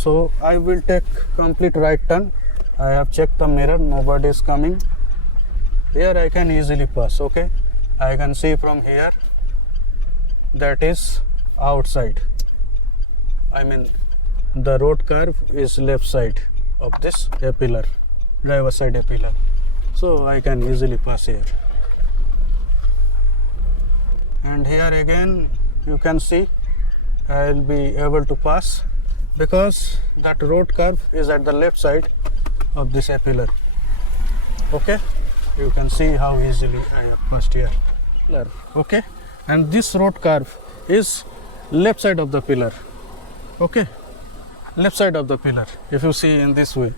So I will take complete right turn. I have checked the mirror, nobody is coming. Here I can easily pass. Okay, I can see from here that is outside. I mean the road curve is left side of this A pillar, driver side A pillar. So I can easily pass here. And here again you can see I will be able to pass because that road curve is at the left side of this A pillar. Okay, you can see how easily I have passed here. Okay, and this road curve is left side of the pillar. Okay, left side of the pillar, if you see in this way.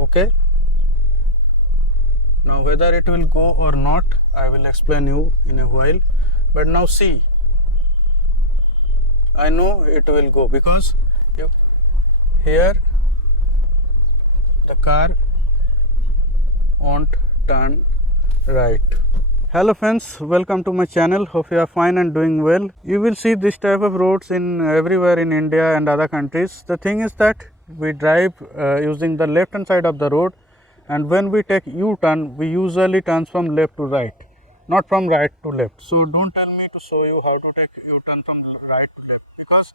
Okay, now whether it will go or not, I will explain you in a while. But now see, I know it will go because here the car won't turn right. Hello friends, welcome to my channel. Hope you are fine and doing well. You will see this type of roads in everywhere in India and other countries. The thing is that we drive using the left hand side of the road, and when we take U-turn, we usually turn from left to right, not from right to left. So don't tell me to show you how to take U-turn from right to left, because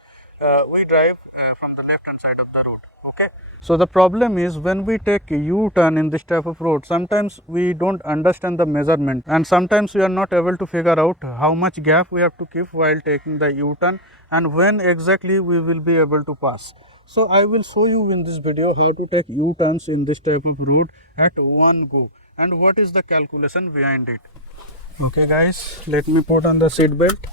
we drive from the left hand side of the road. Okay, so the problem is when we take U-turn in this type of road, sometimes we don't understand the measurement, and sometimes we are not able to figure out how much gap we have to keep while taking the U-turn and when exactly we will be able to pass. So I will show you in this video how to take U-turns in this type of road at one go and what is the calculation behind it. Okay guys, let me put on the seat belt.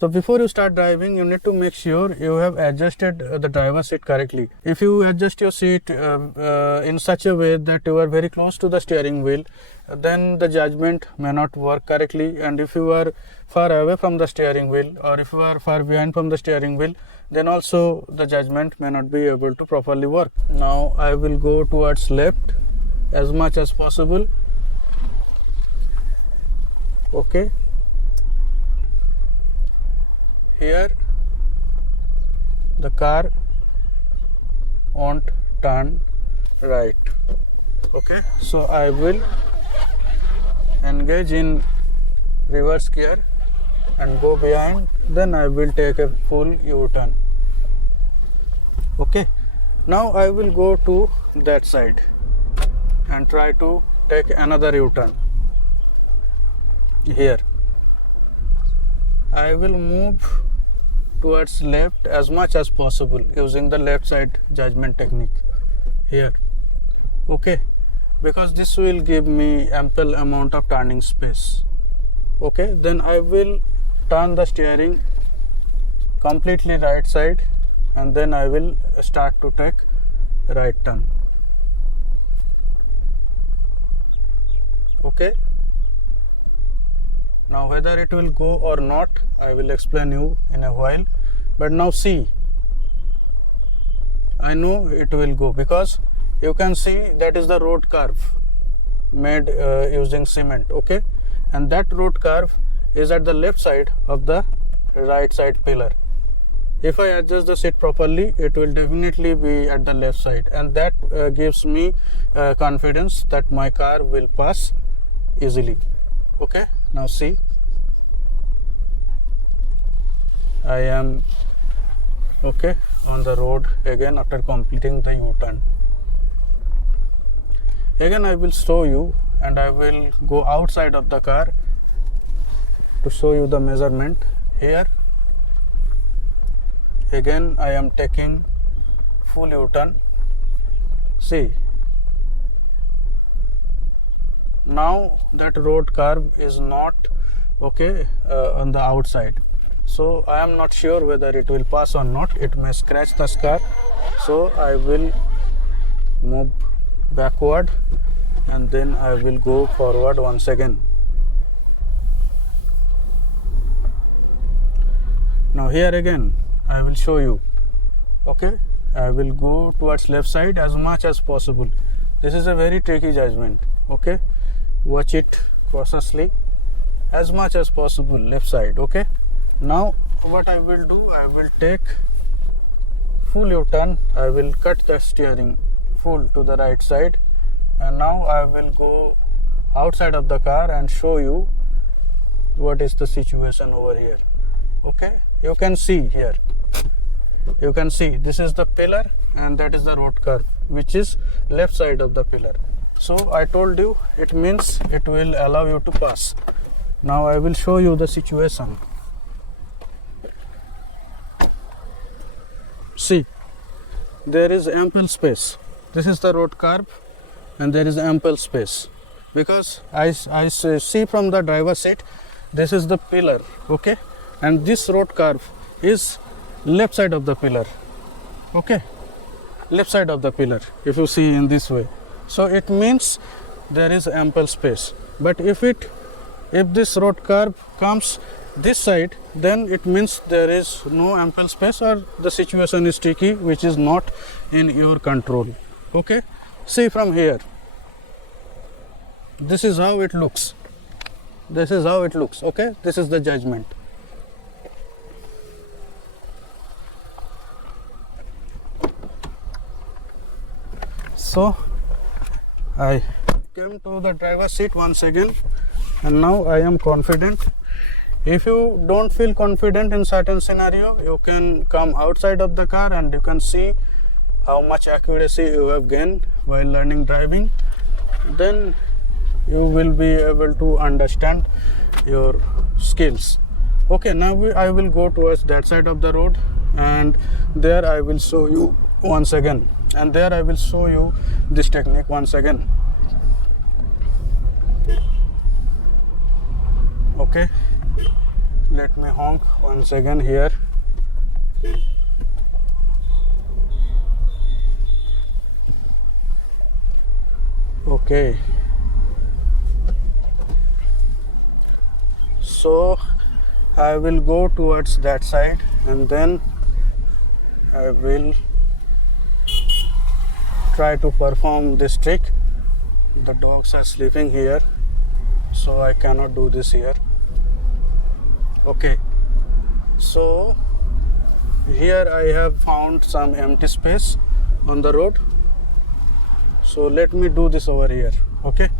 So before you start driving, you need to make sure you have adjusted the driver seat correctly. If you adjust your seat in such a way that you are very close to the steering wheel, then the judgment may not work correctly, and if you are far away from the steering wheel or if you are far behind from the steering wheel, then also the judgment may not be able to properly work. Now I will go towards left as much as possible. Okay, here the car won't turn right. Okay, so I will engage in reverse gear and go behind, then I will take a full U-turn. Okay, now I will go to that side and try to take another U-turn. Here I will move towards left as much as possible using the left side judgment technique here. Okay, because this will give me ample amount of turning space. Okay, then I will turn the steering completely right side and then I will start to take right turn. Okay, now whether it will go or not, I will explain you in a while. But now see, I know it will go because you can see that is the road curve made using cement. Okay, and that road curve is at the left side of the right side pillar. If I adjust the seat properly, it will definitely be at the left side, and that gives me confidence that my car will pass easily. Okay, now see, I am okay on the road again after completing the U-turn. Again I will show you, and I will go outside of the car to show you the measurement. Here again I am taking full U-turn. See, now that road curve is not okay on the outside, so I am not sure whether it will pass or not. It may scratch the car, so I will move backward and then I will go forward once again. Now here again I will show you. Okay, I will go towards left side as much as possible. This is a very tricky judgment. Okay, watch it cautiously, as much as possible left side. Okay, now what I will do, I will take full U-turn, I will cut the steering full to the right side, and now I will go outside of the car and show you what is the situation over here. Okay, you can see here, you can see this is the pillar and that is the road curve, which is left side of the pillar. So I told you, it means it will allow you to pass. Now I will show you the situation. See, there is ample space. This is the road curve and there is ample space, because I see from the driver's seat, this is the pillar, okay, and this road curve is left side of the pillar, okay, left side of the pillar, if you see in this way. So it means there is ample space. But if this road curve comes this side, then it means there is no ample space, or the situation is tricky, which is not in your control. Okay, see from here, this is how it looks. This is how it looks. Okay, this is the Judgement. So I came to the driver's seat once again, and now I am confident. If you don't feel confident in certain scenario, you can come outside of the car and you can see how much accuracy you have gained while learning driving. Then you will be able to understand your skills. Okay, now I will go towards that side of the road, and there I will show you once again, and there I will show you this technique once again. Okay, let me honk once again here. Okay, so I will go towards that side, and then I will try to perform this trick. The dogs are sleeping here, so I cannot do this here. Okay, so here I have found some empty space on the road, so let me do this over here. Okay,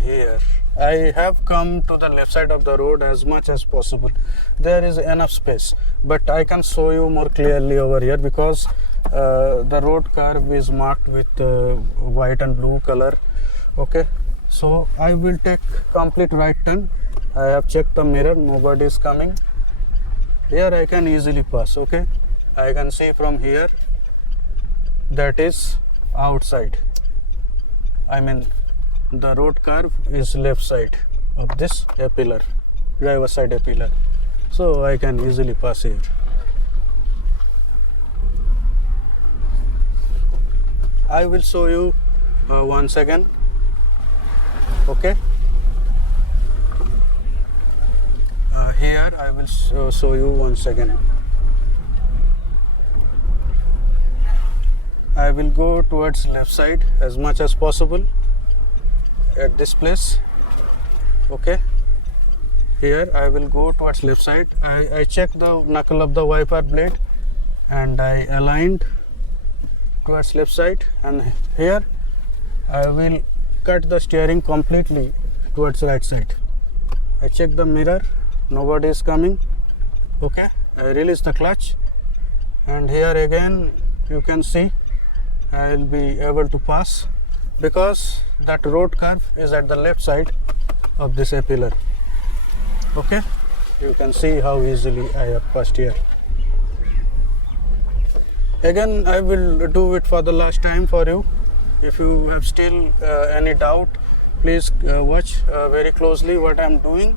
here I have come to the left side of the road as much as possible. There is enough space, but I can show you more clearly over here, because the road curve is marked with white and blue color. Okay, so I will take complete right turn. I have checked the mirror, nobody is coming. Here I can easily pass. Okay, I can see from here, that is outside. I mean, the road curve is left side of this pillar, driver side pillar, so I can easily pass here. I will show you once again. Okay, here I will show you once again. I will go towards left side as much as possible at this place. Okay, here I will go towards left side. I check the knuckle of the wiper blade and I aligned towards left side, and here I will cut the steering completely towards right side. I check the mirror, nobody is coming. Okay, I release the clutch, and here again you can see I will be able to pass, because that road curve is at the left side of this pillar. Okay, you can see how easily I have passed here. Again, I will do it for the last time for you. If you have still any doubt, please watch very closely what I am doing,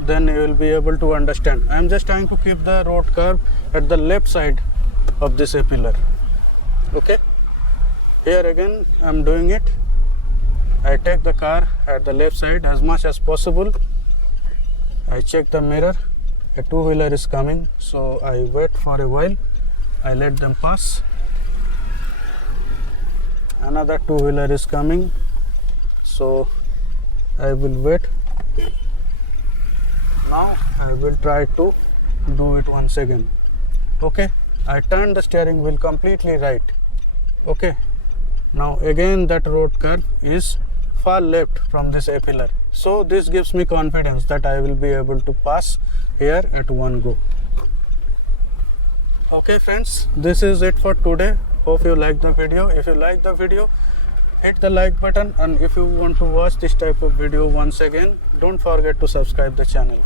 then you will be able to understand. I am just trying to keep the road curve at the left side of this pillar. Okay, here again I am doing it. I take the car at the left side as much as possible. I check the mirror, a two-wheeler is coming, so I wait for a while. I let them pass. Another two-wheeler is coming, so I will wait. Now I will try to do it once again. Okay, I turned the steering wheel completely right. Okay. Now again that road curve is far left from this A pillar. So this gives me confidence that I will be able to pass here at one go. Okay friends, this is it for today. Hope you like the video. If you like the video, hit the like button, and if you want to watch this type of video once again, don't forget to subscribe the channel.